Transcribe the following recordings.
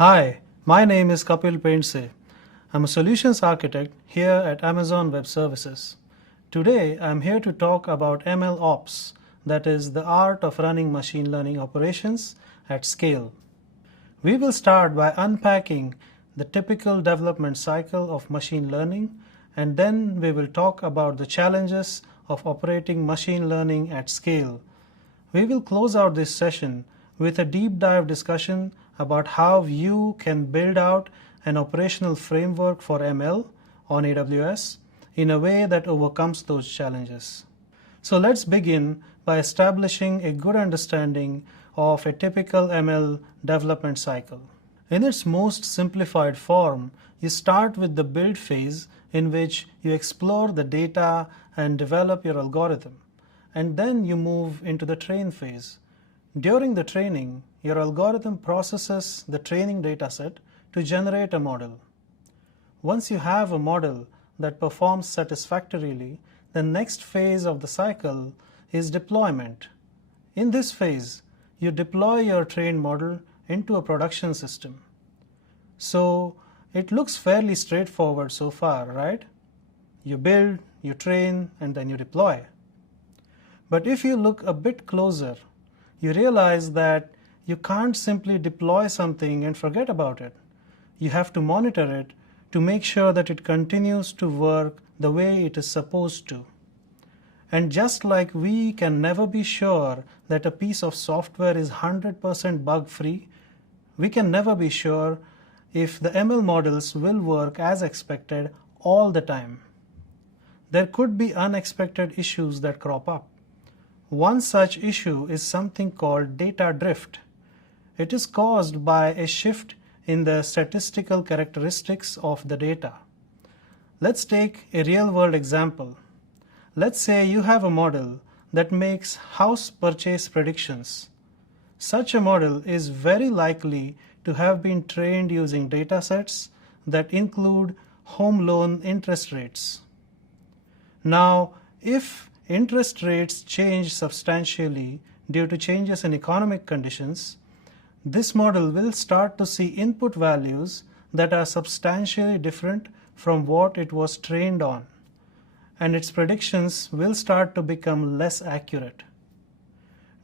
Hi, my name is Kapil Paindse. I'm a solutions architect here at Amazon Web Services. Today, I'm here to talk about ML Ops, that is the art of running machine learning operations at scale. We will start by unpacking the typical development cycle of machine learning, and then we will talk about the challenges of operating machine learning at scale. We will close out this session with a deep dive discussion about how you can build out an operational framework for ML on AWS in a way that overcomes those challenges. So let's begin by establishing a good understanding of a typical ML development cycle. In its most simplified form, you start with the build phase in which you explore the data and develop your algorithm, and then you move into the train phase. During the training, your algorithm processes the training dataset to generate a model. Once you have a model that performs satisfactorily, the next phase of the cycle is deployment. In this phase, you deploy your trained model into a production system. So it looks fairly straightforward so far, right? You build, you train, and then you deploy. But if you look a bit closer, you realize that you can't simply deploy something and forget about it. You have to monitor it to make sure that it continues to work the way it is supposed to. And just like we can never be sure that a piece of software is 100% bug-free, we can never be sure if the ML models will work as expected all the time. There could be unexpected issues that crop up. One such issue is something called data drift. It is caused by a shift in the statistical characteristics of the data. Let's take a real-world example. Let's say you have a model that makes house purchase predictions. Such a model is very likely to have been trained using datasets that include home loan interest rates. Now, if interest rates change substantially due to changes in economic conditions, this model will start to see input values that are substantially different from what it was trained on, and its predictions will start to become less accurate.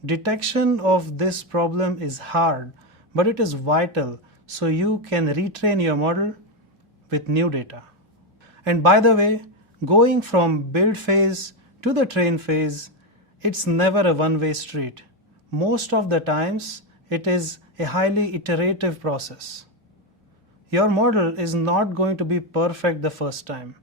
Detection of this problem is hard, but it is vital so you can retrain your model with new data. And by the way, going from build phase to the train phase, it's never a one-way street. Most of the times, it is a highly iterative process. Your model is not going to be perfect the first time,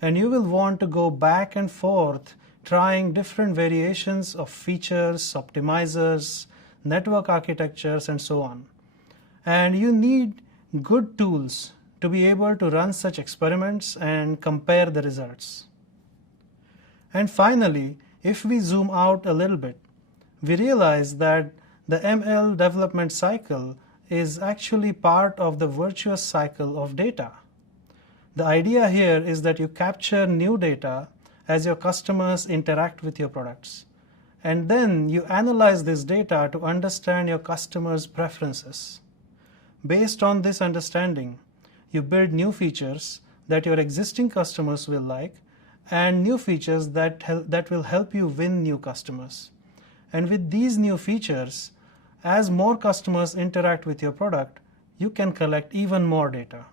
and you will want to go back and forth trying different variations of features, optimizers, network architectures, and so on. And you need good tools to be able to run such experiments and compare the results. And finally, if we zoom out a little bit, we realize that the ML development cycle is actually part of the virtuous cycle of data. The idea here is that you capture new data as your customers interact with your products, and then you analyze this data to understand your customers' preferences. Based on this understanding, you build new features that your existing customers will like, and new features that will help you win new customers. And with these new features, as more customers interact with your product, you can collect even more data.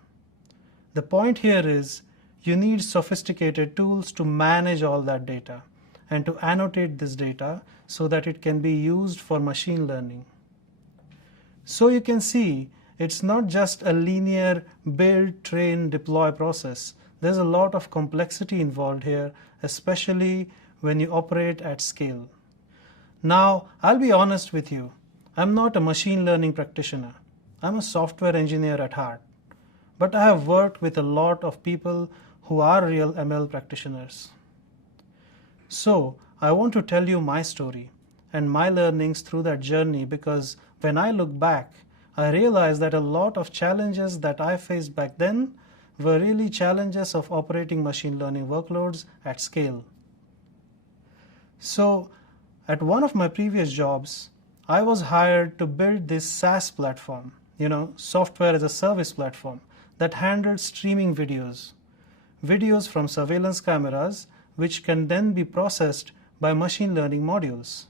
The point here is you need sophisticated tools to manage all that data and to annotate this data so that it can be used for machine learning. So you can see it's not just a linear build, train, deploy process. There's a lot of complexity involved here, especially when you operate at scale. Now, I'll be honest with you. I'm not a machine learning practitioner. I'm a software engineer at heart. But I have worked with a lot of people who are real ML practitioners. So, I want to tell you my story and my learnings through that journey, because when I look back, I realize that a lot of challenges that I faced back then were really challenges of operating machine learning workloads at scale. So, at one of my previous jobs, I was hired to build this SaaS platform software as a service platform that handled streaming videos from surveillance cameras, which can then be processed by machine learning modules.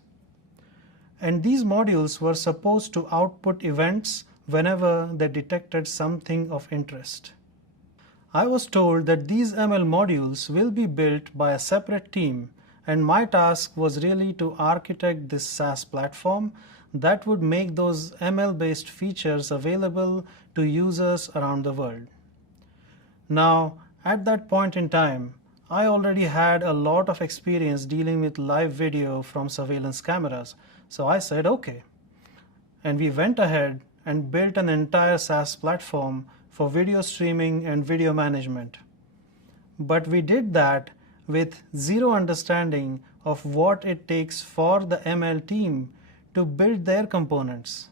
And these modules were supposed to output events whenever they detected something of interest. I was told that these ML modules will be built by a separate team, and my task was really to architect this SaaS platform that would make those ML-based features available to users around the world. Now, at that point in time, I already had a lot of experience dealing with live video from surveillance cameras, so I said okay. And we went ahead and built an entire SaaS platform for video streaming and video management. But we did that with zero understanding of what it takes for the ML team to build their components.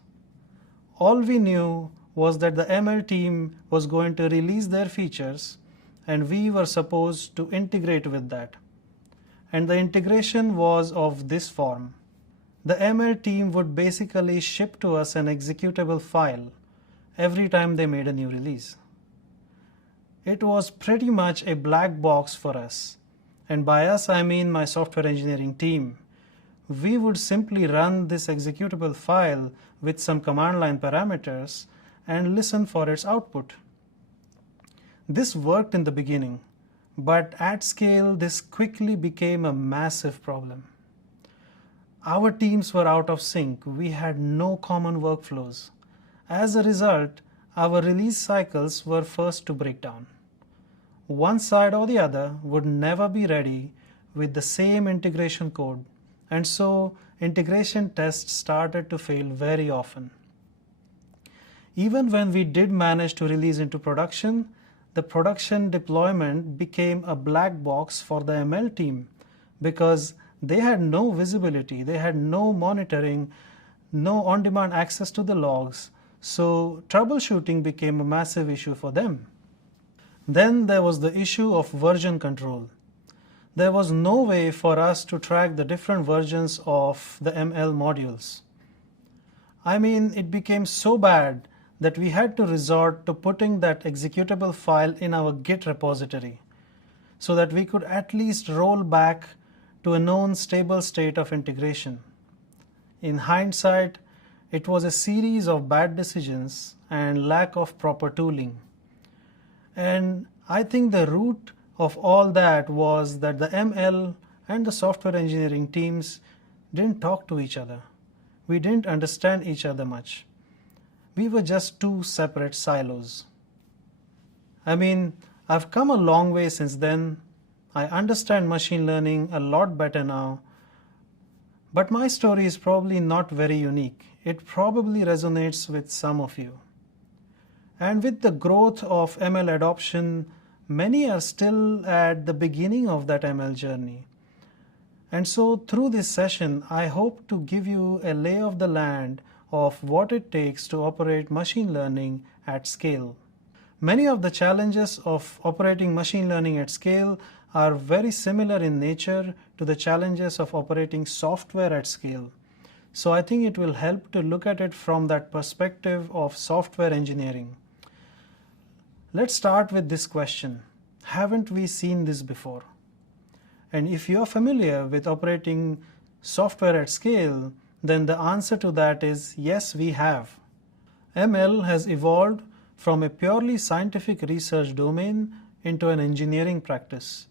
All we knew was that the ML team was going to release their features, and we were supposed to integrate with that. And the integration was of this form. The ML team would basically ship to us an executable file every time they made a new release. It was pretty much a black box for us. And by us, I mean my software engineering team. We would simply run this executable file with some command line parameters and listen for its output. This worked in the beginning, but at scale, this quickly became a massive problem. Our teams were out of sync. We had no common workflows. As a result, our release cycles were first to break down. One side or the other would never be ready with the same integration code, and so integration tests started to fail very often. Even when we did manage to release into production, the production deployment became a black box for the ML team because they had no visibility, they had no monitoring, no on-demand access to the logs, so troubleshooting became a massive issue for them. Then there was the issue of version control. There was no way for us to track the different versions of the ML modules. I mean, it became so bad that we had to resort to putting that executable file in our Git repository so that we could at least roll back to a known stable state of integration. In hindsight, it was a series of bad decisions and lack of proper tooling. And I think the root of all that was that the ML and the software engineering teams didn't talk to each other. We didn't understand each other much. We were just two separate silos. I mean, I've come a long way since then. I understand machine learning a lot better now. But my story is probably not very unique. It probably resonates with some of you. And with the growth of ML adoption, many are still at the beginning of that ML journey. And so through this session, I hope to give you a lay of the land of what it takes to operate machine learning at scale. Many of the challenges of operating machine learning at scale are very similar in nature to the challenges of operating software at scale. So I think it will help to look at it from that perspective of software engineering. Let's start with this question. Haven't we seen this before? And if you're familiar with operating software at scale, then the answer to that is yes, we have. ML has evolved from a purely scientific research domain into an engineering practice.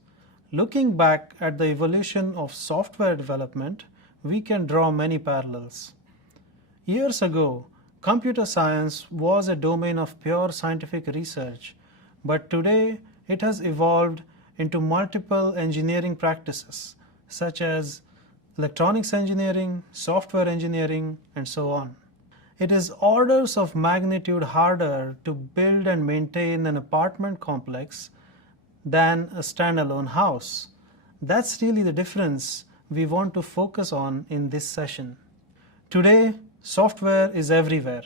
Looking back at the evolution of software development, we can draw many parallels. Years ago, computer science was a domain of pure scientific research, but today it has evolved into multiple engineering practices, such as electronics engineering, software engineering, and so on. It is orders of magnitude harder to build and maintain an apartment complex than a standalone house. That's really the difference we want to focus on in this session. Today, software is everywhere.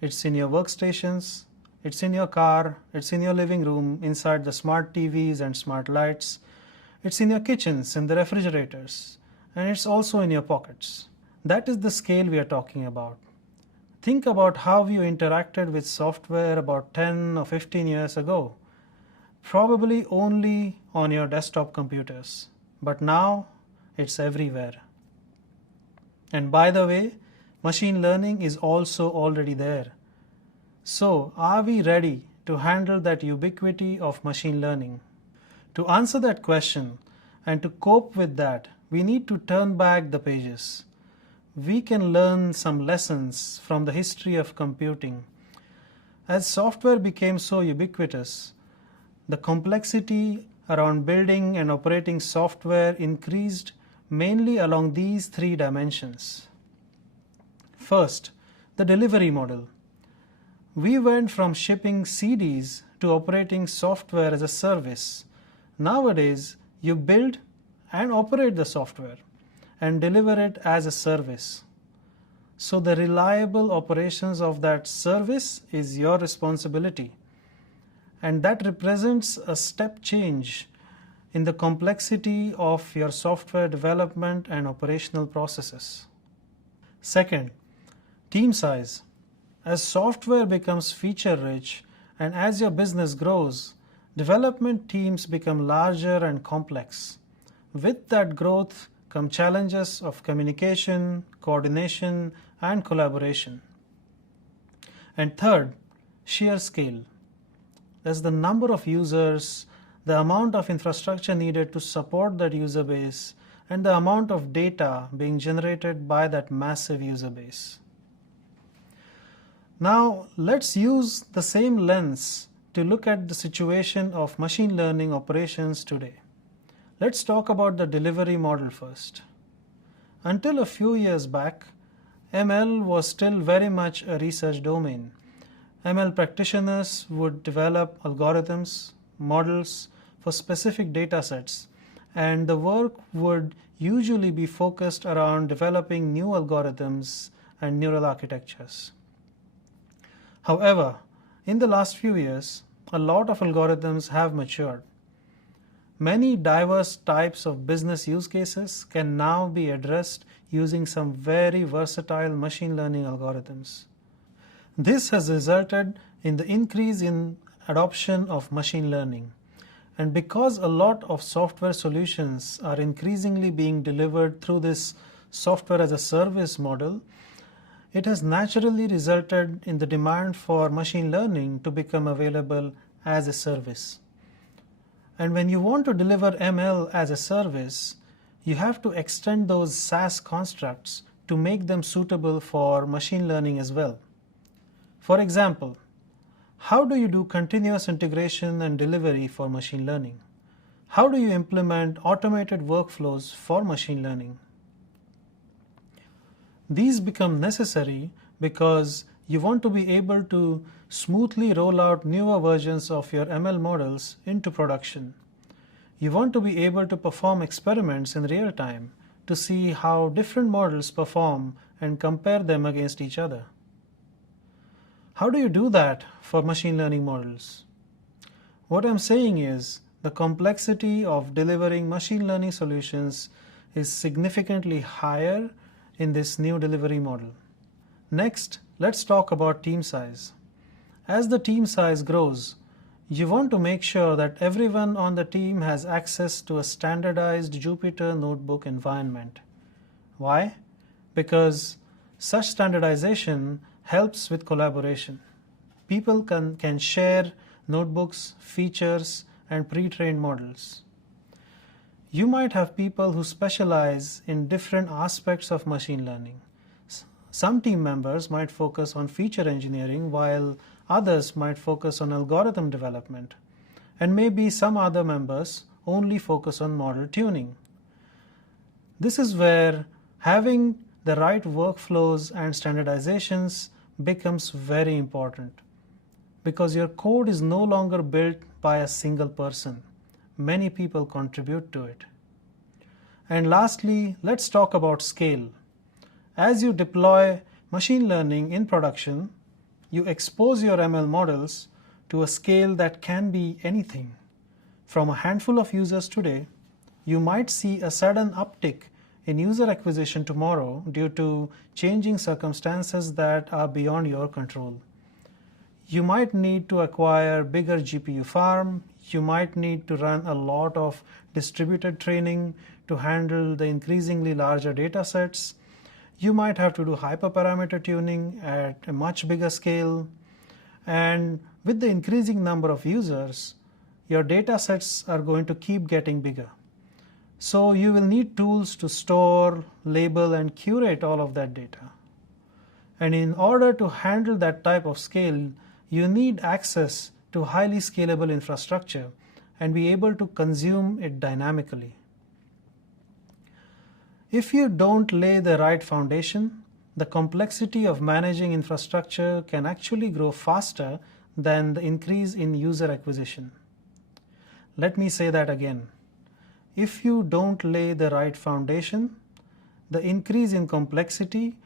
It's in your workstations, it's in your car, it's in your living room, inside the smart TVs and smart lights. It's in your kitchens, in the refrigerators, and it's also in your pockets. That is the scale we are talking about. Think about how you interacted with software about 10 or 15 years ago. Probably only on your desktop computers, but now it's everywhere. And by the way, machine learning is also already there. So, are we ready to handle that ubiquity of machine learning? To answer that question and to cope with that, we need to turn back the pages. We can learn some lessons from the history of computing. As software became so ubiquitous, the complexity around building and operating software increased mainly along these three dimensions. First, the delivery model. We went from shipping CDs to operating software as a service. Nowadays, you build and operate the software and deliver it as a service. So the reliable operations of that service is your responsibility. And that represents a step change in the complexity of your software development and operational processes. Second, team size. As software becomes feature-rich and as your business grows, development teams become larger and complex. With that growth come challenges of communication, coordination, and collaboration. And third, sheer scale. That's the number of users, the amount of infrastructure needed to support that user base, and the amount of data being generated by that massive user base. Now, let's use the same lens to look at the situation of machine learning operations today. Let's talk about the delivery model first. Until a few years back, ML was still very much a research domain. ML practitioners would develop algorithms, models for specific data sets, and the work would usually be focused around developing new algorithms and neural architectures. However, in the last few years, a lot of algorithms have matured. Many diverse types of business use cases can now be addressed using some very versatile machine learning algorithms. This has resulted in the increase in adoption of machine learning. And because a lot of software solutions are increasingly being delivered through this software as a service model, it has naturally resulted in the demand for machine learning to become available as a service. And when you want to deliver ML as a service, you have to extend those SaaS constructs to make them suitable for machine learning as well. For example, how do you do continuous integration and delivery for machine learning? How do you implement automated workflows for machine learning? These become necessary because you want to be able to smoothly roll out newer versions of your ML models into production. You want to be able to perform experiments in real time to see how different models perform and compare them against each other. How do you do that for machine learning models? What I'm saying is the complexity of delivering machine learning solutions is significantly higher in this new delivery model. Next, let's talk about team size. As the team size grows, you want to make sure that everyone on the team has access to a standardized Jupyter Notebook environment. Why? Because such standardization helps with collaboration. People can share notebooks, features, and pre-trained models. You might have people who specialize in different aspects of machine learning. Some team members might focus on feature engineering while others might focus on algorithm development. And maybe some other members only focus on model tuning. This is where having the right workflows and standardizations becomes very important because your code is no longer built by a single person. Many people contribute to it. And lastly, let's talk about scale. As you deploy machine learning in production, you expose your ML models to a scale that can be anything. From a handful of users today, you might see a sudden uptick in user acquisition tomorrow due to changing circumstances that are beyond your control. You might need to acquire bigger GPU farm, you might need to run a lot of distributed training to handle the increasingly larger data sets, you might have to do hyperparameter tuning at a much bigger scale, and with the increasing number of users, your data sets are going to keep getting bigger. So you will need tools to store, label, and curate all of that data. And in order to handle that type of scale, you need access to highly scalable infrastructure and be able to consume it dynamically. If you don't lay the right foundation, the complexity of managing infrastructure can actually grow faster than the increase in user acquisition. Let me say that again. If you don't lay the right foundation, the increase in complexity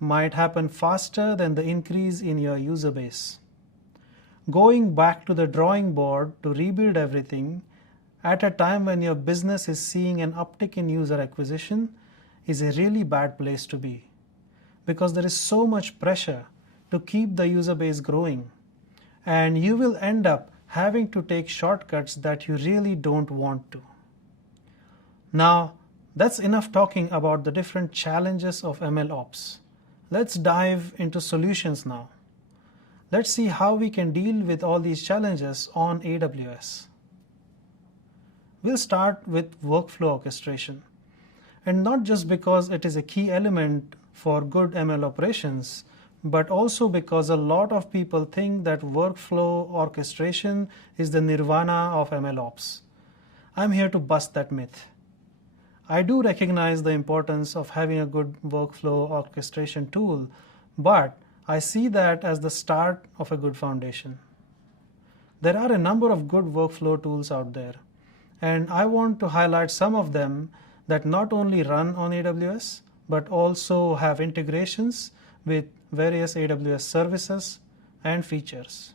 might happen faster than the increase in your user base. Going back to the drawing board to rebuild everything at a time when your business is seeing an uptick in user acquisition is a really bad place to be, because there is so much pressure to keep the user base growing, and you will end up having to take shortcuts that you really don't want to. Now, that's enough talking about the different challenges of ML Ops. Let's dive into solutions now. Let's see how we can deal with all these challenges on AWS. We'll start with workflow orchestration. And not just because it is a key element for good ML operations, but also because a lot of people think that workflow orchestration is the nirvana of ML Ops. I'm here to bust that myth. I do recognize the importance of having a good workflow orchestration tool, but I see that as the start of a good foundation. There are a number of good workflow tools out there, and I want to highlight some of them that not only run on AWS, but also have integrations with various AWS services and features.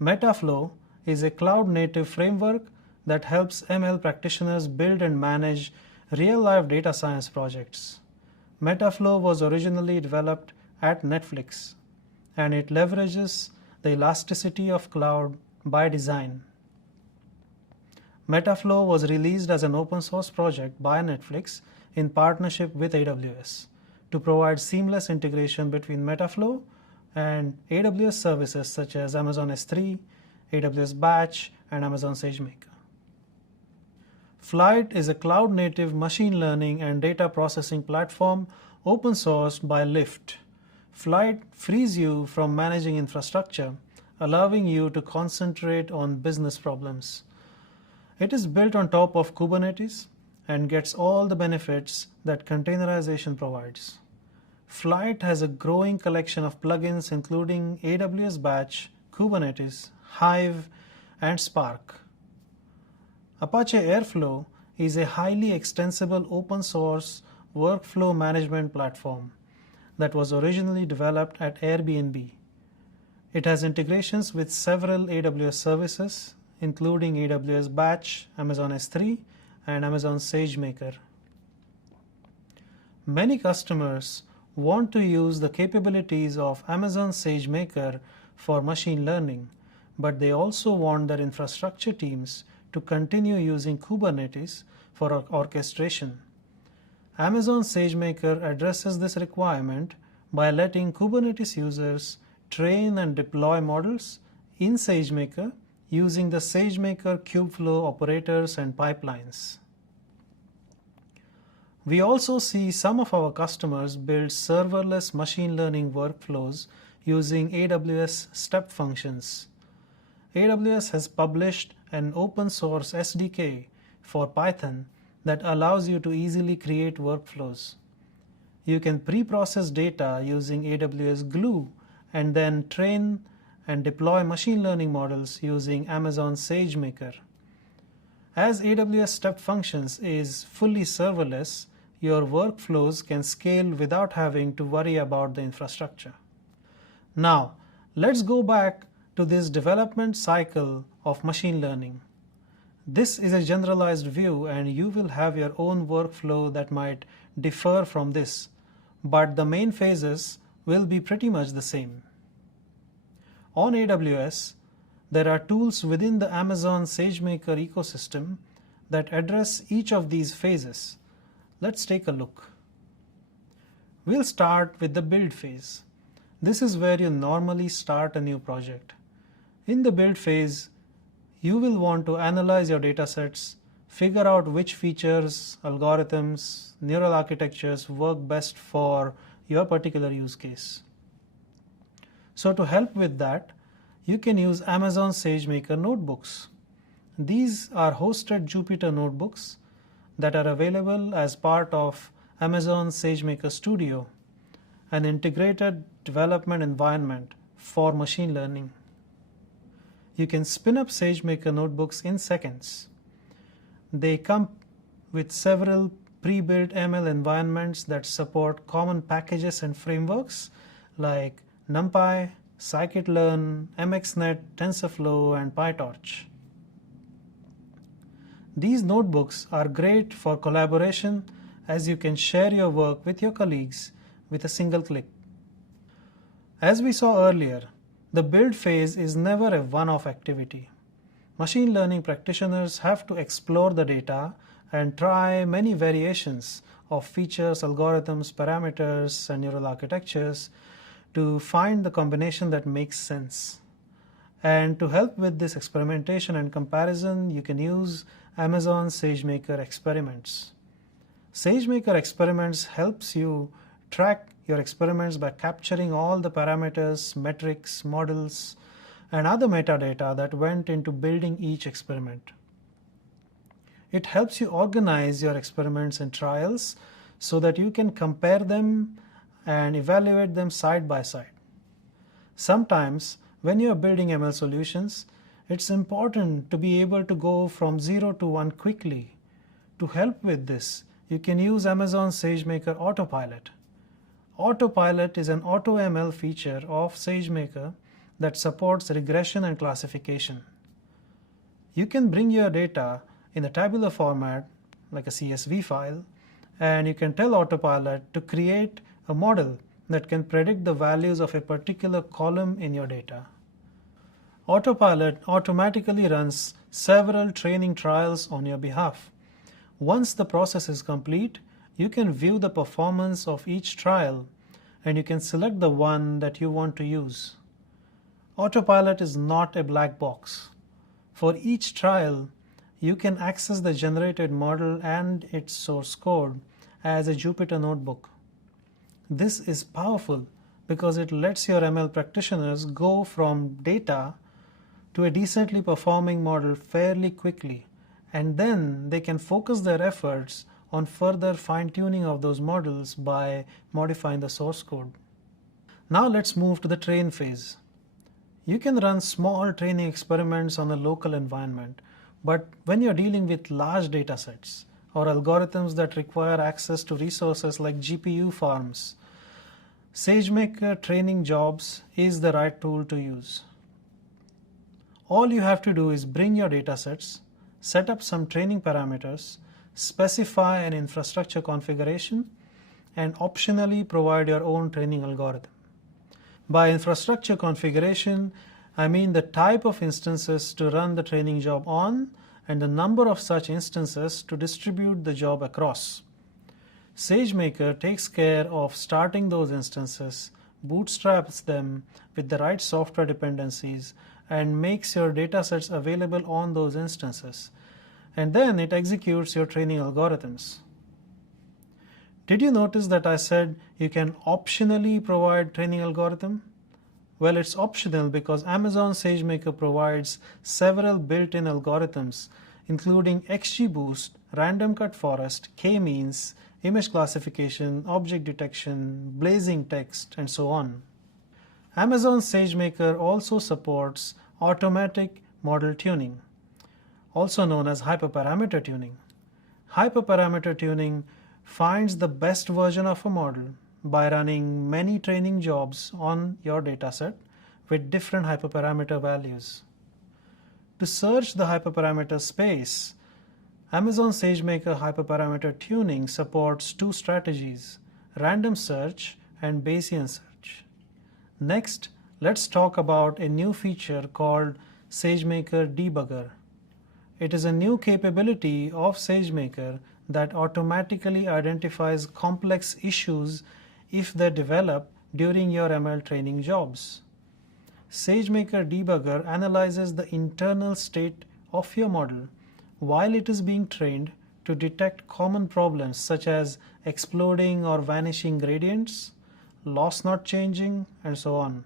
Metaflow is a cloud-native framework that helps ML practitioners build and manage real-life data science projects. Metaflow was originally developed at Netflix, and it leverages the elasticity of cloud by design. Metaflow was released as an open source project by Netflix in partnership with AWS to provide seamless integration between Metaflow and AWS services such as Amazon S3, AWS Batch, and Amazon SageMaker. Flight is a cloud-native machine learning and data processing platform open sourced by Lyft. Flight frees you from managing infrastructure, allowing you to concentrate on business problems. It is built on top of Kubernetes and gets all the benefits that containerization provides. Flight has a growing collection of plugins including AWS Batch, Kubernetes, Hive, and Spark. Apache Airflow is a highly extensible open source workflow management platform that was originally developed at Airbnb. It has integrations with several AWS services, including AWS Batch, Amazon S3, and Amazon SageMaker. Many customers want to use the capabilities of Amazon SageMaker for machine learning, but they also want their infrastructure teams to continue using Kubernetes for orchestration. Amazon SageMaker addresses this requirement by letting Kubernetes users train and deploy models in SageMaker using the SageMaker Kubeflow operators and pipelines. We also see some of our customers build serverless machine learning workflows using AWS step functions. AWS has published an open source SDK for Python that allows you to easily create workflows. You can pre-process data using AWS Glue and then train and deploy machine learning models using Amazon SageMaker. As AWS Step Functions is fully serverless, your workflows can scale without having to worry about the infrastructure. Now, let's go back to this development cycle of machine learning. This is a generalized view and you will have your own workflow that might differ from this, but the main phases will be pretty much the same. On AWS, there are tools within the Amazon SageMaker ecosystem that address each of these phases. Let's take a look. We'll start with the build phase. This is where you normally start a new project. In the build phase, you will want to analyze your datasets, figure out which features, algorithms, neural architectures work best for your particular use case. So to help with that, you can use Amazon SageMaker notebooks. These are hosted Jupyter notebooks that are available as part of Amazon SageMaker Studio, an integrated development environment for machine learning. You can spin up SageMaker notebooks in seconds. They come with several pre-built ML environments that support common packages and frameworks like NumPy, scikit-learn, MXNet, TensorFlow, and PyTorch. These notebooks are great for collaboration as you can share your work with your colleagues with a single click. As we saw earlier, the build phase is never a one-off activity. Machine learning practitioners have to explore the data and try many variations of features, algorithms, parameters, and neural architectures to find the combination that makes sense. And to help with this experimentation and comparison, you can use Amazon SageMaker experiments. SageMaker experiments helps you track your experiments by capturing all the parameters, metrics, models, and other metadata that went into building each experiment. It helps you organize your experiments and trials so that you can compare them and evaluate them side by side. Sometimes, when you are building ML solutions, it's important to be able to go from 0 to 1 quickly. To help with this, you can use Amazon SageMaker Autopilot. Autopilot is an AutoML feature of SageMaker that supports regression and classification. You can bring your data in a tabular format, like a CSV file, and you can tell Autopilot to create a model that can predict the values of a particular column in your data. Autopilot automatically runs several training trials on your behalf. Once the process is complete, you can view the performance of each trial and you can select the one that you want to use. Autopilot is not a black box. For each trial, you can access the generated model and its source code as a Jupyter notebook. This is powerful because it lets your ML practitioners go from data to a decently performing model fairly quickly, and then they can focus their efforts on further fine-tuning of those models by modifying the source code. Now let's move to the train phase. You can run small training experiments on a local environment, but when you're dealing with large data sets or algorithms that require access to resources like GPU farms, SageMaker Training Jobs is the right tool to use. All you have to do is bring your datasets, set up some training parameters, specify an infrastructure configuration, and optionally provide your own training algorithm. By infrastructure configuration, I mean the type of instances to run the training job on and the number of such instances to distribute the job across. SageMaker takes care of starting those instances, bootstraps them with the right software dependencies, and makes your datasets available on those instances. And then it executes your training algorithms. Did you notice that I said you can optionally provide training algorithm? Well, it's optional because Amazon SageMaker provides several built-in algorithms, including XGBoost, random cut forest, k-means, image classification, object detection, blazing text, and so on. Amazon SageMaker also supports automatic model tuning, also known as hyperparameter tuning. Hyperparameter tuning finds the best version of a model by running many training jobs on your dataset with different hyperparameter values. To search the hyperparameter space, Amazon SageMaker hyperparameter tuning supports two strategies: random search and Bayesian search. Next, let's talk about a new feature called SageMaker Debugger. It is a new capability of SageMaker that automatically identifies complex issues if they develop during your ML training jobs. SageMaker Debugger analyzes the internal state of your model while it is being trained to detect common problems such as exploding or vanishing gradients, loss not changing, and so on.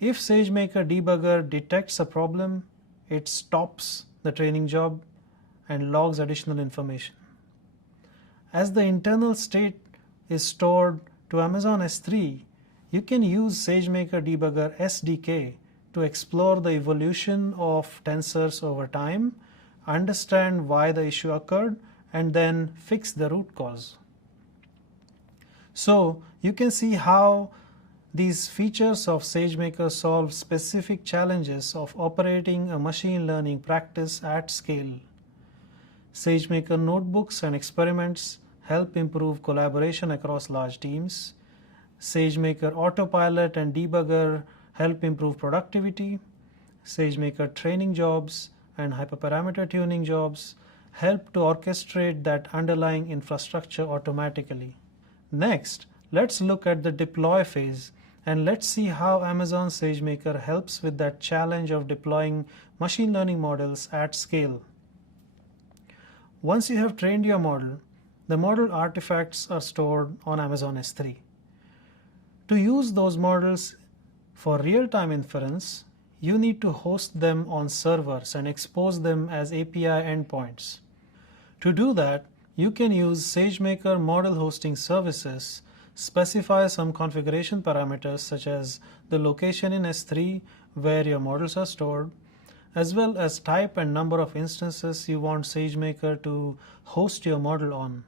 If SageMaker Debugger detects a problem, it stops the training job and logs additional information. As the internal state is stored to Amazon S3, you can use SageMaker Debugger SDK to explore the evolution of tensors over time, understand why the issue occurred, and then fix the root cause. So you can see how these features of SageMaker solve specific challenges of operating a machine learning practice at scale. SageMaker notebooks and experiments help improve collaboration across large teams. SageMaker Autopilot and Debugger help improve productivity. SageMaker training jobs and hyperparameter tuning jobs help to orchestrate that underlying infrastructure automatically. Next, let's look at the deploy phase, and let's see how Amazon SageMaker helps with that challenge of deploying machine learning models at scale. Once you have trained your model, the model artifacts are stored on Amazon S3. To use those models for real-time inference, you need to host them on servers and expose them as API endpoints. To do that, you can use SageMaker Model Hosting Services, specify some configuration parameters such as the location in S3 where your models are stored, as well as type and number of instances you want SageMaker to host your model on.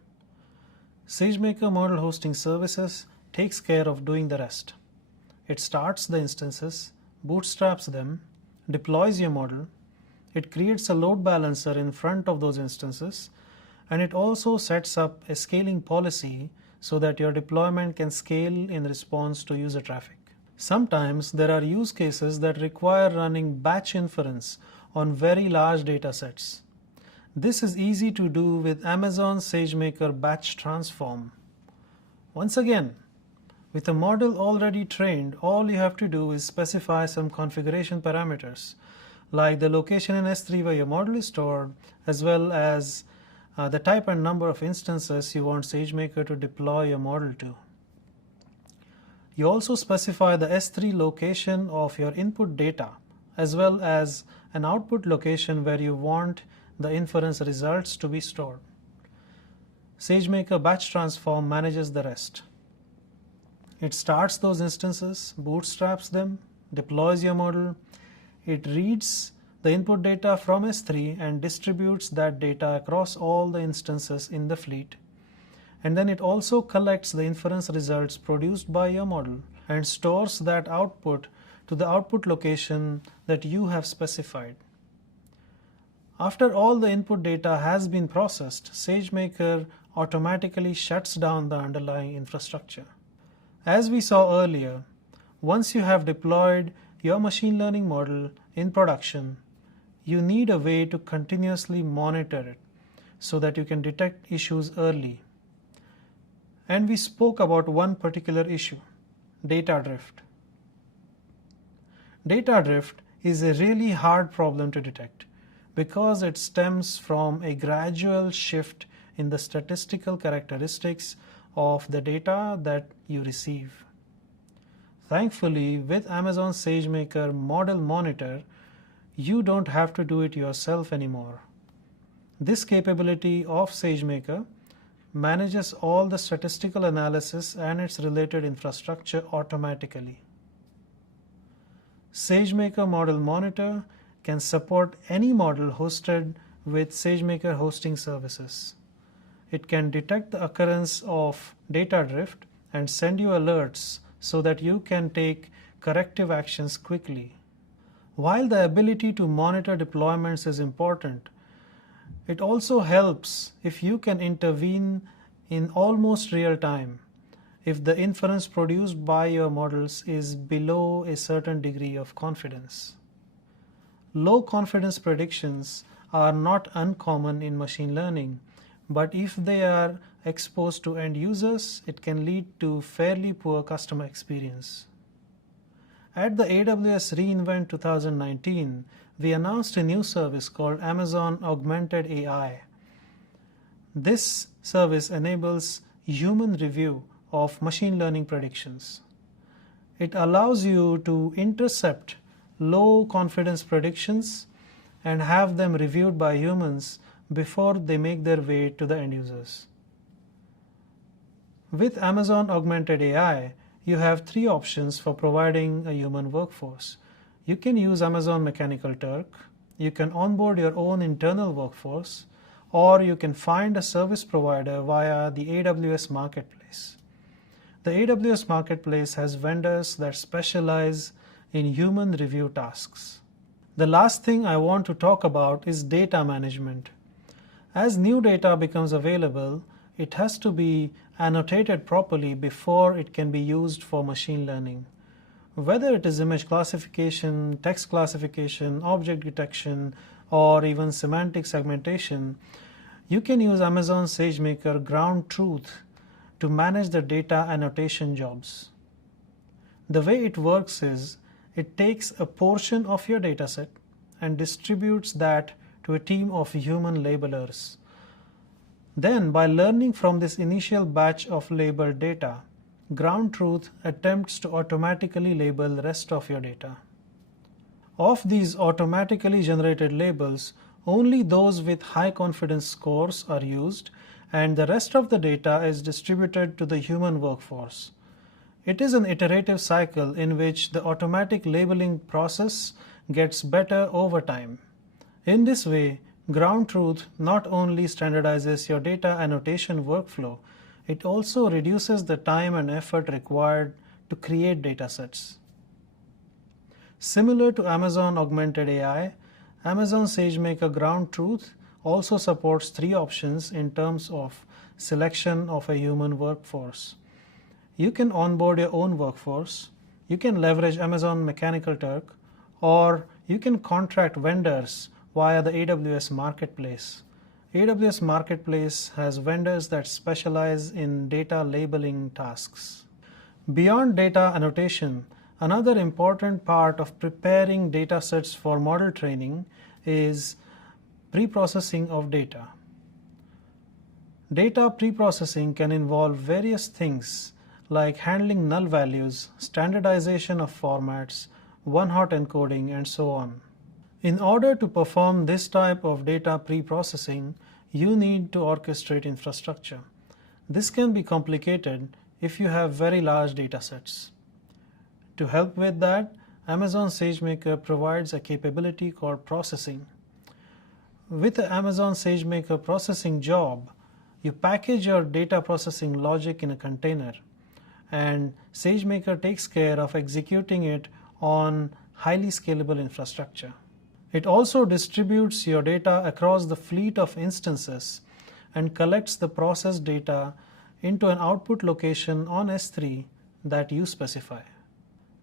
SageMaker Model Hosting Services takes care of doing the rest. It starts the instances, bootstraps them, deploys your model, it creates a load balancer in front of those instances, and it also sets up a scaling policy so that your deployment can scale in response to user traffic. Sometimes there are use cases that require running batch inference on very large data sets. This is easy to do with Amazon SageMaker Batch Transform. Once again, with a model already trained, all you have to do is specify some configuration parameters, like the location in S3 where your model is stored, as well as the type and number of instances you want SageMaker to deploy your model to. You also specify the S3 location of your input data, as well as an output location where you want the inference results to be stored. SageMaker Batch Transform manages the rest. It starts those instances, bootstraps them, deploys your model, it reads the input data from S3 and distributes that data across all the instances in the fleet. And then it also collects the inference results produced by your model and stores that output to the output location that you have specified. After all the input data has been processed, SageMaker automatically shuts down the underlying infrastructure. As we saw earlier, once you have deployed your machine learning model in production, you need a way to continuously monitor it so that you can detect issues early. And we spoke about one particular issue, data drift. Data drift is a really hard problem to detect because it stems from a gradual shift in the statistical characteristics of the data that you receive. Thankfully, with Amazon SageMaker Model Monitor, you don't have to do it yourself anymore. This capability of SageMaker manages all the statistical analysis and its related infrastructure automatically. SageMaker Model Monitor can support any model hosted with SageMaker hosting services. It can detect the occurrence of data drift and send you alerts so that you can take corrective actions quickly. While the ability to monitor deployments is important, it also helps if you can intervene in almost real time if the inference produced by your models is below a certain degree of confidence. Low confidence predictions are not uncommon in machine learning, but if they are exposed to end users, it can lead to fairly poor customer experience. At the AWS reInvent 2019, we announced a new service called Amazon Augmented AI. This service enables human review of machine learning predictions. It allows you to intercept low confidence predictions and have them reviewed by humans before they make their way to the end users. With Amazon Augmented AI, you have three options for providing a human workforce. You can use Amazon Mechanical Turk, you can onboard your own internal workforce, or you can find a service provider via the AWS Marketplace. The AWS Marketplace has vendors that specialize in human review tasks. The last thing I want to talk about is data management. As new data becomes available, it has to be annotated properly before it can be used for machine learning. Whether it is image classification, text classification, object detection, or even semantic segmentation, you can use Amazon SageMaker Ground Truth to manage the data annotation jobs. The way it works is, it takes a portion of your dataset and distributes that to a team of human labelers. Then, by learning from this initial batch of labeled data, Ground Truth attempts to automatically label the rest of your data. Of these automatically generated labels, only those with high confidence scores are used, and the rest of the data is distributed to the human workforce. It is an iterative cycle in which the automatic labeling process gets better over time. In this way, Ground Truth not only standardizes your data annotation workflow, it also reduces the time and effort required to create datasets. Similar to Amazon Augmented AI, Amazon SageMaker Ground Truth also supports three options in terms of selection of a human workforce. You can onboard your own workforce, you can leverage Amazon Mechanical Turk, or you can contract vendors via the AWS Marketplace. AWS Marketplace has vendors that specialize in data labeling tasks. Beyond data annotation, another important part of preparing datasets for model training is preprocessing of data. Data preprocessing can involve various things like handling null values, standardization of formats, one-hot encoding, and so on. In order to perform this type of data preprocessing, you need to orchestrate infrastructure. This can be complicated if you have very large datasets. To help with that, Amazon SageMaker provides a capability called processing. With the Amazon SageMaker processing job, you package your data processing logic in a container, and SageMaker takes care of executing it on highly scalable infrastructure. It also distributes your data across the fleet of instances and collects the processed data into an output location on S3 that you specify.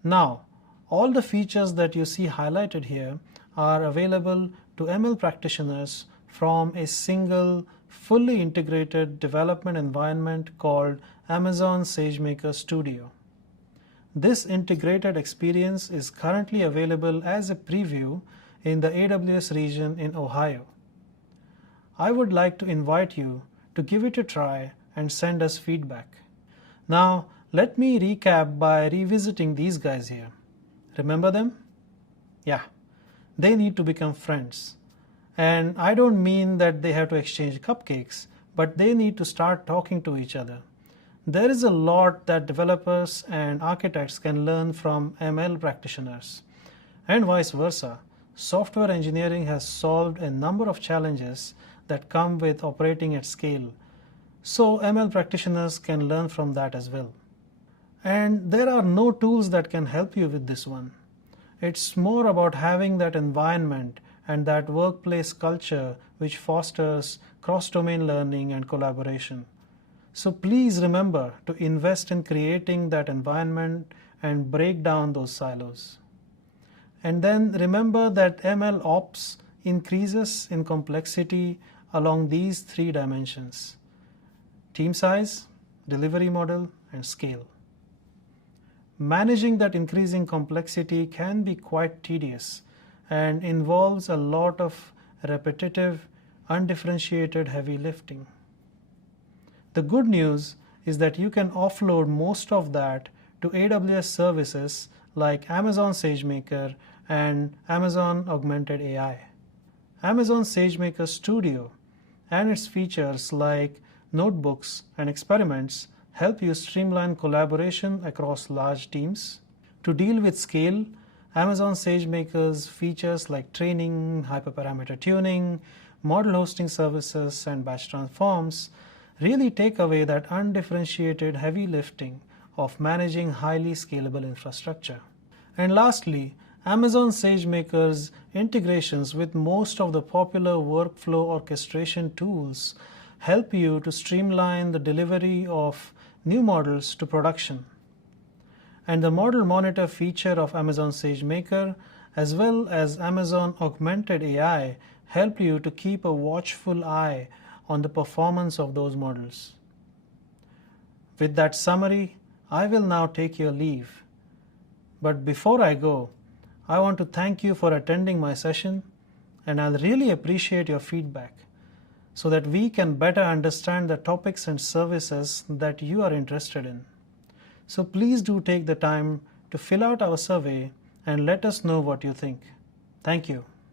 Now, all the features that you see highlighted here are available to ML practitioners from a single, fully integrated development environment called Amazon SageMaker Studio. This integrated experience is currently available as a preview in the AWS region in Ohio. I would like to invite you to give it a try and send us feedback. Now, let me recap by revisiting these guys here. Remember them? Yeah, they need to become friends. And I don't mean that they have to exchange cupcakes, but they need to start talking to each other. There is a lot that developers and architects can learn from ML practitioners. And vice versa, software engineering has solved a number of challenges that come with operating at scale. So ML practitioners can learn from that as well. And there are no tools that can help you with this one. It's more about having that environment and that workplace culture which fosters cross-domain learning and collaboration. So please remember to invest in creating that environment and break down those silos. And then remember that ML Ops increases in complexity along these 3 dimensions: team size, delivery model, and scale. Managing that increasing complexity can be quite tedious and involves a lot of repetitive, undifferentiated heavy lifting. The good news is that you can offload most of that to AWS services like Amazon SageMaker and Amazon Augmented AI. Amazon SageMaker Studio and its features like notebooks and experiments help you streamline collaboration across large teams. To deal with scale, Amazon SageMaker's features like training, hyperparameter tuning, model hosting services, and batch transforms really take away that undifferentiated heavy lifting of managing highly scalable infrastructure. And lastly, Amazon SageMaker's integrations with most of the popular workflow orchestration tools help you to streamline the delivery of new models to production. And the Model Monitor feature of Amazon SageMaker as well as Amazon Augmented AI help you to keep a watchful eye on the performance of those models. With that summary, I will now take your leave. But before I go, I want to thank you for attending my session, and I'll really appreciate your feedback so that we can better understand the topics and services that you are interested in. So please do take the time to fill out our survey and let us know what you think. Thank you.